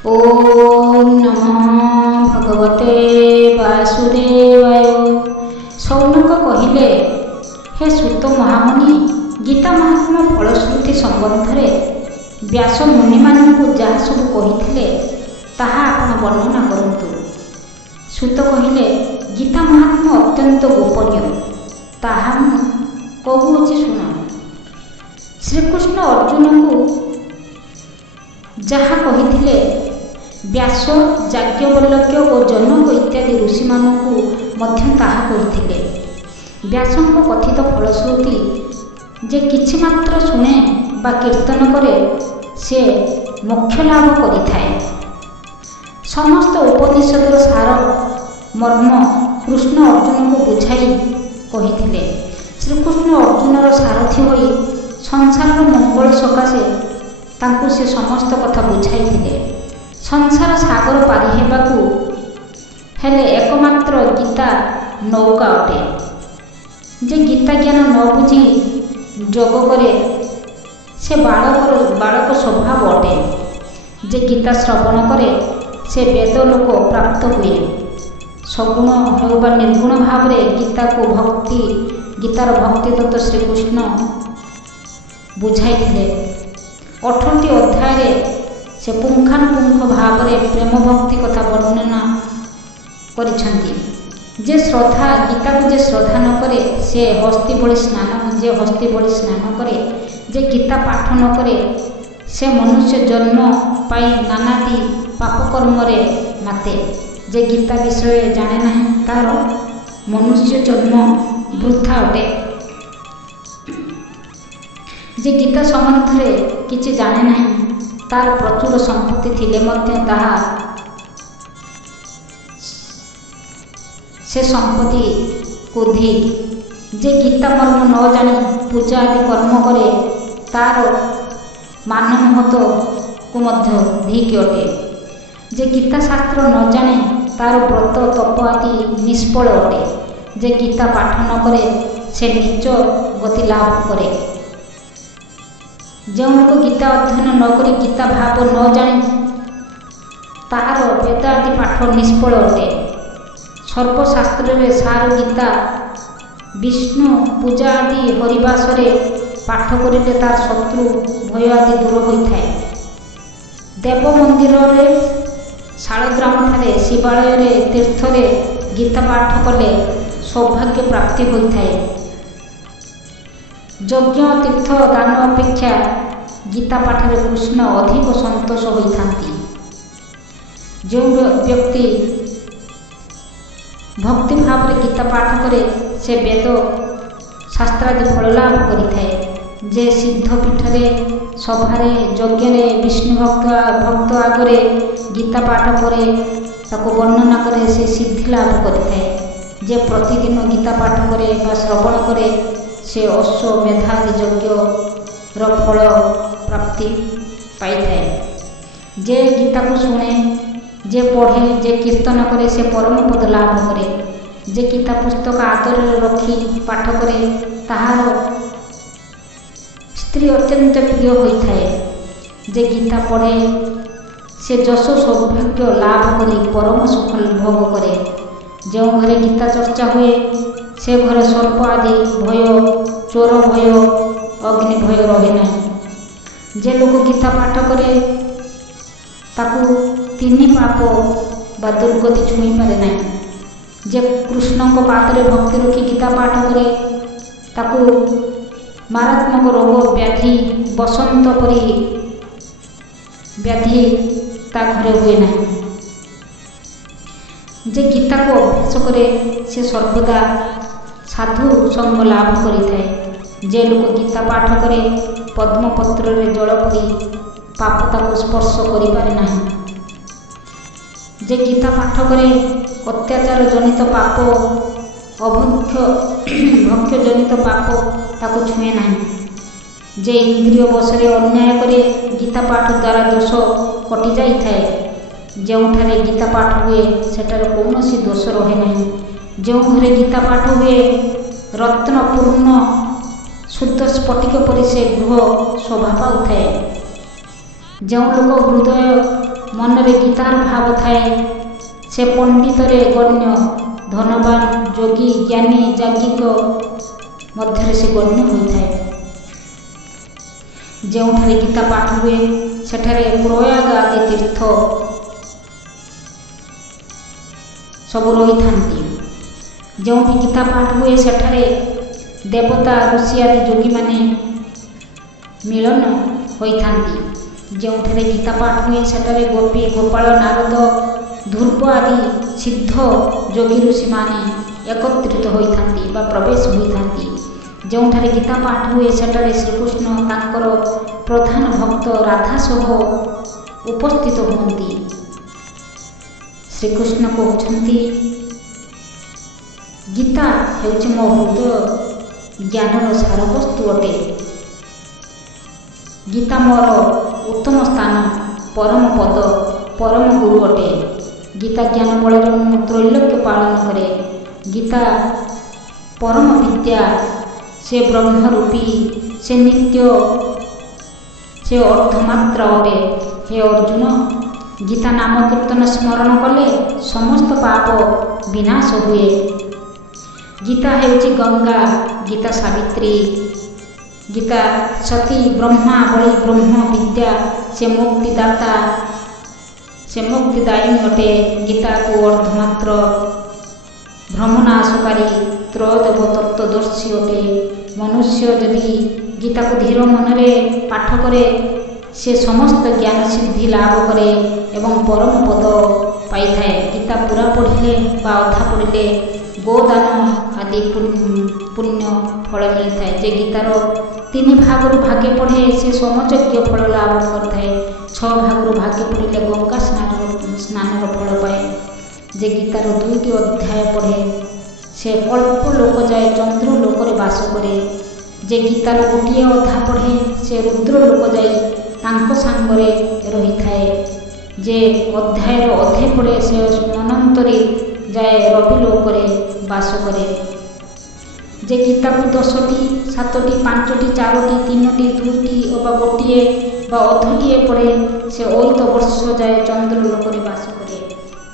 ओम नमः भगवते वासुदेवाय। सौनक कहिले, हे सुत महामुनि, गीता महात्म्य फलश्रुति संबंध में व्यास मुनि मानू जहाँ सब कही ताहा आपण वर्णना करंतु। सुत कहिले, गीता महात्म्य अत्यंत गोपनीय, ताहा कहूची शुण। श्रीकृष्ण अर्जुन को जहाँ कही व्यास याज्ञवल्क्य और जनक इत्यादि ऋषि मानू ताहा कही। व्यासों कथित फलश्रुति जे किछि मात्र शुणे बा कीर्तन करे से मोक्ष लाभ करिथाए। समस्त उपनिषदर सार मर्म कृष्ण अर्जुन को बुझाई कही। श्रीकृष्ण अर्जुनर सारथी होई संसार मंगल सकाशे तांकु से समस्त कथा बुझाई। संसार सागर पारि हेबाकू हेले एकमात्र गीता नौका अटे। जे गीता ज्ञान न बुझी जोग करे से बालक स्वभाव अटे। जे गीता श्रवण करे से वेदलोक प्राप्त हुए। सगुण हो बा निर्गुण भाव में गीता को गीतार भक्ति तत्व श्रीकृष्ण बुझाई। 18टी अध्याय से पुंखानुपुंख भाव में प्रेम भक्ति कथा वर्णना करिछंती। जे श्रद्धा गीता को जे श्रद्धा न करे से हस्ती बड़ी स्नान करे। जे गीता पाठ न करे से मनुष्य जन्म पाई नानादि पापकर्म रे माते। जे गीता विषय जाने नहीं तार मनुष्य जन्म वृथा अटे। जे गीता संबंध में किछि जाने नहीं तार प्रचुर संपत्ति थिले मध्य ताहा से संपत्ति को धी। जे गीता मर्म न जानी पूजा आदि कर्म करे तार मान महत्व को मध्य धिक अटे। जे गीता शास्त्र न जाने तार व्रत तप आदि निष्फल अटे। जे गीता पाठ न करे से नीच गति लाभ करे। जो लोग गीता अध्ययन न करी गीता भाव न जाने ताहार वेद आदि पाठ निष्फल अटे। सर्वशास्त्र में सार गीता विष्णु पूजा आदि हरिवास पाठ करिले तार शत्रु भय आदि दूर होता है। देव मंदिर रे शालग्राम ठारे शिवालय रे तीर्थ रे गीता पाठ कले सौभाग्य प्राप्ति होता है। यज्ञ तीर्थ दान अपेक्षा गीता पाठ में कृष्ण अधिक संतोष होइथांती। जो व्यक्ति भक्ति भाव में गीता पाठ करे से वेद शास्त्रादि फल लाभ करिथाए। जे सिद्ध पीठरे सभारे यज्ञ विष्णु भक्त आगरे गीता पाठ करे ताको वर्णना करे से सिद्धि लाभ करिथाए। जे प्रतिदिन गीता पाठ करे बा श्रवण करे से अश्वमेधादि यज्ञ फल प्राप्ति पाई थाए। जे गीता को शुणे, जे पढ़े, जे कीर्तन करे से परम पद लाभ करे। जे गीता पुस्तक आदर रखी पाठ करे ताहार स्त्री अत्यंत प्रिय होता है। जे गीता पढ़े से जश सौभाग्य लाभ करी परम सुख भोग करे। जो घरे गीता चर्चा हुए से घरे सर्प आदि भय, चोर भय, अग्नि भय रहे नहीं। जे लोग गीता पाठ करे ताकू तीन पाप बा दुर्गति छुई पारे नहीं। जे कृष्ण को पादरे भक्ति रखी गीता पाठ करे ताकू मारात्मक रोग व्याधि बसंत परी व्याधि ता घरे हुए नहीं। जे गीता को अभ्यास करे से सर्वदा साधु संग लाभ करिथाए। जे लोक गीता पाठ करे पद्मपत्र रे जल परी पाप ताको स्पर्श करि पारे नाही। जे गीता पाठ करे अत्याचार जनित पाप भक्ष्य जनित पाप ताको छुए नाही। जे इंद्रिय बसरे अन्याय करे गीता पाठ द्वारा दोष कटि जाई थाए। जोठारे गीता पाठ हुए सेठारे कौनसी दोष रहे नहीं। जो घरे गीता पाठ हुए रत्नपूर्ण शुद्ध स्फटिक परि से गृह शोभा पाउଥାଏ। जो लोक हृदय ମନରେ ଗୀତାର ଭାବ ଥାଏ ସେ ପଣ୍ଡିତରେ ଗଣ୍ୟ, ଧନବାନ, ଯୋଗୀ, ଜ୍ଞାନୀ, ଯାଜ୍ଞିକ ମଧ୍ୟରେ ସେ ଗଣ୍ୟ ହୋଇଥାଏ। ଯେଉଁଠାରେ ଗୀତା ପାଠ ହୁଏ ସେଠାରେ ପ୍ରୟାଗ ଆଦି ତୀର୍ଥ ସବୁ ରହିଥାନ୍ତି। ଯେଉଁଠି ଗୀତା ପାଠ ହୁଏ ସେଠାରେ ଦେବତା, ଋଷି ଆଦି ଯୋଗୀମାନେ ମିଳନ ହୋଇଥାନ୍ତି। ଯେଉଁଠାରେ ଗୀତା ପାଠ ହୁଏ ସେଠାରେ ଗୋପୀ, ଗୋପାଳ, ନାରଦ, ଧ୍ରୁବ ଆଦି ସିଦ୍ଧ ଯୋଗୀ ଋଷିମାନେ ଏକତ୍ରିତ ହୋଇଥାନ୍ତି ବା ପ୍ରବେଶ ହୋଇଥାନ୍ତି। ଯେଉଁଠାରେ ଗୀତା ପାଠ ହୁଏ ସେଠାରେ ଶ୍ରୀକୃଷ୍ଣ ତାଙ୍କର ପ୍ରଧାନ ଭକ୍ତ ରାଧା ସହ ଉପସ୍ଥିତ ହୁଅନ୍ତି। ଶ୍ରୀକୃଷ୍ଣ କହୁଛନ୍ତି, ଗୀତା ହେଉଛି ମୋ ହୃଦୟ ଜ୍ଞାନର ସାରବସ୍ତୁ ଅଟେ। ଗୀତା ମୋର ଉତ୍ତମ ସ୍ଥାନ, ପରମ ପଦ, ପରମ ଗୁରୁ ଅଟେ। ଗୀତା ଜ୍ଞାନ ବଳରେ ମୁଁ ତ୍ରୈଲୋକ୍ୟ ପାଳନ କରେ। ଗୀତା ପରମ ବିଦ୍ୟା, ସେ ବ୍ରହ୍ମରୂପୀ, ସେ ନିତ୍ୟ, ସେ ଅର୍ଦ୍ଧମାତ୍ରା ଅଟେ। ହେ ଅର୍ଜୁନ, ଗୀତା ନାମ କୀର୍ତ୍ତନ ସ୍ମରଣ କଲେ ସମସ୍ତ ପାପ ବିନାଶ ହୁଏ। ଗୀତା ହେଉଛି ଗଙ୍ଗା, ଗୀତା ସାବିତ୍ରୀ, ଗୀତା ସତୀ, ବ୍ରହ୍ମା ବଳି, ବ୍ରହ୍ମ ବିଦ୍ୟା, ସେ ମୁକ୍ତିଦାତା, ସେ ମୁକ୍ତିଦାୟିନୀ ଅଟେ। ଗୀତାକୁ ଅର୍ଦ୍ଧମାତ୍ର ଭ୍ରମନାଶକାରୀ, ତ୍ରୟୋଦବ ତତ୍ତ୍ୱଦର୍ଶୀ ଅଟେ। ମନୁଷ୍ୟ ଯଦି ଗୀତାକୁ ଧୀର ମନରେ ପାଠ କରେ ସେ ସମସ୍ତ ଜ୍ଞାନ ସିଦ୍ଧି ଲାଭ କରେ ଏବଂ ପରମ ପଦ ପାଇଥାଏ। ଗୀତା ପୁରା ପଢ଼ିଲେ ବା ଅଧା ପଢ଼ିଲେ ଗୋଦାନ ଆଦି ପୁଣ୍ୟ ଫଳ ମିଳିଥାଏ। ଯେ ଗୀତାର 3 ଭାଗରୁ ଭାଗେ ପଢ଼େ ସେ ସମଯଜ୍ଞ ଫଳ ଲାଭ କରିଥାଏ। 6 ଭାଗରୁ ଭାଗେ ପଢ଼ିଲେ ଗଙ୍ଗା ସ୍ନାନର ଫଳ ପାଏ। ଯେ ଗୀତାର 2ଟି ଅଧ୍ୟାୟ ପଢ଼େ ସେ ଅଳ୍ପ ଲୋକ ଯାଏ ଚନ୍ଦ୍ର ଲୋକରେ ବାସ କରେ। ଯେ ଗୀତାର ଗୋଟିଏ ଅଧା ପଢ଼େ ସେ ରୁଦ୍ର ଲୋକ ଯାଇ ତାଙ୍କ ସାଙ୍ଗରେ ରହିଥାଏ। ଯେ ଅଧ୍ୟାୟର ଅଧେ ପଢ଼େ ସେ ମନନ୍ତରେ ଯାଏ ରବି ଲୋକରେ ବାସ କରେ। ଯେ ଗୀତାକୁ 10ଟି, 7ଟି, 5ଟି, 4ଟି, 3ଟି, 2ଟି ବା ଗୋଟିଏ ବା ଅଧଟିଏ ପଢ଼େ ସେ ଅୟୁତ ବର୍ଷ ଯାଏ ଚନ୍ଦ୍ର ଲୋକରେ ବାସ କରେ।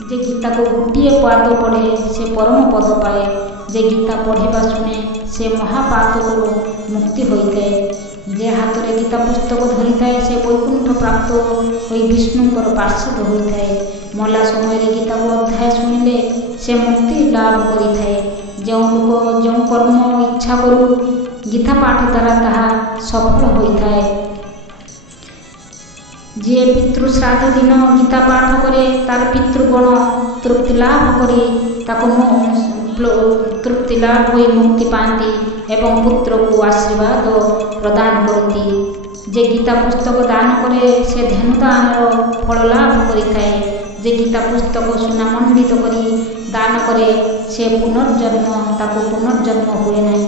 ଯେ ଗୀତାକୁ ଗୋଟିଏ ପାଦ ପଢ଼େ ସେ ପରମ ପଦ ପାଏ। ଯେ ଗୀତା ପଢ଼ିବା ଶୁଣେ ସେ ମହାପାତକରୁ ମୁକ୍ତି ହୋଇଥାଏ। ଯେ ହାତରେ ଗୀତା ପୁସ୍ତକ ଧରିଥାଏ ସେ ବୈକୁଣ୍ଠ ପ୍ରାପ୍ତ ହୋଇ ବିଷ୍ଣୁଙ୍କର ପାର୍ଷଦ ହୋଇଥାଏ। ମଲା ସମୟରେ ଗୀତାକୁ ଅଧ୍ୟାୟ ଶୁଣିଲେ ସେ ମୁକ୍ତି ଲାଭ କରିଥାଏ। ଯେଉଁ ଲୋକ ଯେଉଁ କର୍ମ ଇଚ୍ଛା କରୁ ଗୀତା ପାଠ ଦ୍ୱାରା ତାହା ସଫଳ ହୋଇଥାଏ। ଯିଏ ପିତୃଶ୍ରାଦ୍ଧ ଦିନ ଗୀତା ପାଠ କରେ ତାର ପିତୃଗଣ ତୃପ୍ତି ଲାଭ କରି ତାକୁ ତୃପ୍ତି ଲାଭ ହୋଇ ମୁକ୍ତି ପାଆନ୍ତି ଏବଂ ପୁତ୍ରକୁ ଆଶୀର୍ବାଦ ପ୍ରଦାନ କରନ୍ତି। ଯେ ଗୀତା ପୁସ୍ତକ ଦାନ କରେ ସେ ଧେନୁ ଦାନର ଫଳ ଲାଭ କରିଥାଏ। ଯେ ଗୀତା ପୁସ୍ତକ ସୁନାମଣ୍ଡିତ କରି ଦାନ କରେ ସେ ତାକୁ ପୁନର୍ଜନ୍ମ ହୁଏ ନାହିଁ।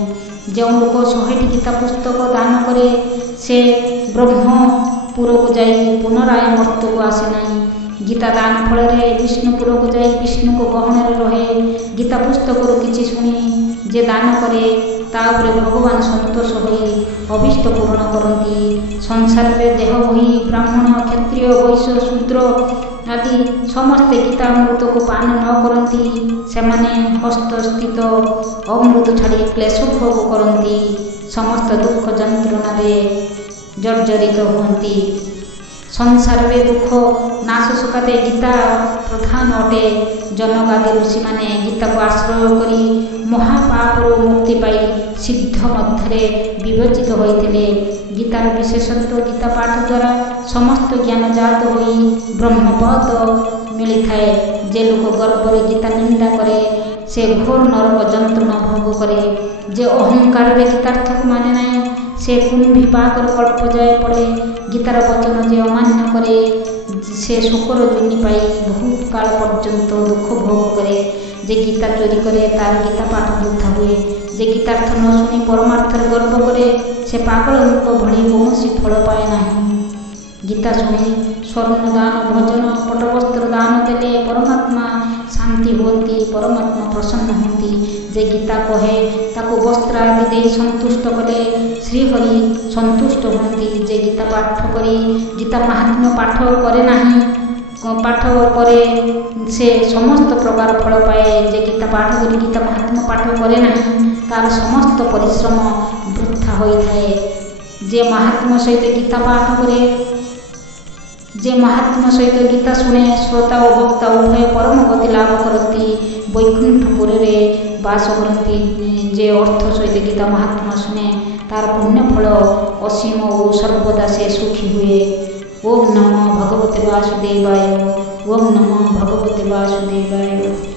ଯେଉଁ ଲୋକ 100ଟି ଗୀତା ପୁସ୍ତକ ଦାନ କରେ ସେ ବ୍ରହ୍ମପୁରକୁ ଯାଇ ପୁନରାୟ ମର୍ତ୍ତ୍ୟକୁ ଆସେ ନାହିଁ। ଗୀତା ଦାନ ଫଳରେ ବିଷ୍ଣୁପୁରକୁ ଯାଇ ବିଷ୍ଣୁଙ୍କ ଗହଣରେ ରହେ। ଗୀତା ପୁସ୍ତକରୁ କିଛି ଶୁଣି ଯେ ଦାନ କରେ ତା ଉପରେ ଭଗବାନ ସନ୍ତୋଷ ହୋଇ ଅଭୀଷ୍ଟ ପୂରଣ କରନ୍ତି। ସଂସାରରେ ଦେହ ବହି ବ୍ରାହ୍ମଣ, କ୍ଷତ୍ରିୟ, ବୈଶ୍ୟ, ଶୂଦ୍ର ଆଦି ସମସ୍ତେ ଗୀତା ଅମୃତକୁ ପାନ ନ କରନ୍ତି। ସେମାନେ ହସ୍ତସ୍ଥିତ ଅମୃତ ଛାଡ଼ି କ୍ଲେଶ ଭୋଗ କରନ୍ତି, ସମସ୍ତ ଦୁଃଖ ଯନ୍ତ୍ରଣାରେ ଜର୍ଜରିତ ହୁଅନ୍ତି। ସଂସାରରେ ଦୁଃଖ ନାଶ ସକାଶେ ଗୀତା ପ୍ରଧାନ ଅଟେ। ଜନକାଦି ଋଷିମାନେ ଗୀତାକୁ ଆଶ୍ରୟ କରି ମହାପାପରୁ ମୁକ୍ତି ପାଇ ସିଦ୍ଧ ମଧ୍ୟରେ ବିବେଚିତ ହୋଇଥିଲେ। ଗୀତାର ବିଶେଷତ୍ୱ ଗୀତା ପାଠ ଦ୍ୱାରା ସମସ୍ତ ଜ୍ଞାନ ଜାତ ହୋଇ ବ୍ରହ୍ମପଦ ମିଳିଥାଏ। ଯେ ଲୋକ ଗର୍ବରେ ଗୀତା ନିନ୍ଦା କରେ ସେ ଘୋର ନରକ ଯନ୍ତ୍ରଣା ଭୋଗ କରେ। ଯେ ଅହଙ୍କାରରେ ଗୀତାର୍ଥକୁ ମାନେ ନାହିଁ ସେ କୁମ୍ଭୀପାକର କଳ୍ପ ଯାଏ ପଡ଼େ। ଗୀତାର ବଚନ ଯେ ଅମାନ୍ୟ କରେ ସେ ଶୋକର ଜୁନି ପାଇ ବହୁତ କାଳ ପର୍ଯ୍ୟନ୍ତ ଦୁଃଖ ଭୋଗ କରେ। ଯେ ଗୀତା ଚୋରି କରେ ତାର ଗୀତା ପାଠ ବୃଥା ହୁଏ। ଯେ ଗୀତାର୍ଥ ନ ଶୁଣି ପରମାର୍ଥରେ ଗର୍ବ କରେ ସେ ପାଗଳଙ୍କ ଭଳି କୌଣସି ଫଳ ପାଏ ନାହିଁ। ଗୀତା ଶୁଣି ସ୍ୱର୍ଣ୍ଣ ଦାନ, ଭୋଜନ, ପଟ୍ଟବସ୍ତ୍ର ଦାନ ଦେଲେ ପରମାତ୍ମା ଶାନ୍ତି ହୁଅନ୍ତି, ପରମାତ୍ମା ପ୍ରସନ୍ନ ହୁଅନ୍ତି। ଯେ ଗୀତା କହେ ତାକୁ ବସ୍ତ୍ର ଆଦି ଦେଇ ସନ୍ତୁଷ୍ଟ କଲେ ଶ୍ରୀହରି ସନ୍ତୁଷ୍ଟ ହୁଅନ୍ତି। ଯେ ଗୀତା ପାଠ କରି ଗୀତା ମାହାତ୍ମ୍ୟ ପାଠ କରେ ନାହିଁ ପାଠ କରେ ସେ ସମସ୍ତ ପ୍ରକାର ଫଳ ପାଏ। ଯେ ଗୀତା ପାଠ କରି ଗୀତା ମହାତ୍ମ୍ୟ ପାଠ କରେ ନାହିଁ ତାର ସମସ୍ତ ପରିଶ୍ରମ ବୃଥା ହୋଇଥାଏ। ଯେ ମହାତ୍ମ୍ୟ ସହିତ ଗୀତା ପାଠ କରେ, ଯେ ମହାତ୍ମ୍ୟ ସହିତ ଗୀତା ଶୁଣେ, ଶ୍ରୋତା ଓ ବକ୍ତା ଉଭୟ ପରମ ଗତି ଲାଭ କରନ୍ତି, ବୈକୁଣ୍ଠପୁରରେ ବାସ କରନ୍ତି। ଯେ ଅର୍ଥ ସହିତ ଗୀତା ମହାତ୍ମ୍ୟ ଶୁଣେ ତାର ପୁଣ୍ୟ ଫଳ ଅସୀମ ଓ ସର୍ବଦା ସେ ସୁଖୀ ହୁଏ। ଓମ୍ ନମୋ ଭଗବତେ ବାସୁଦେବାୟ। ଓମ୍ ନମୋ ଭଗବତେ ବାସୁଦେବାୟ।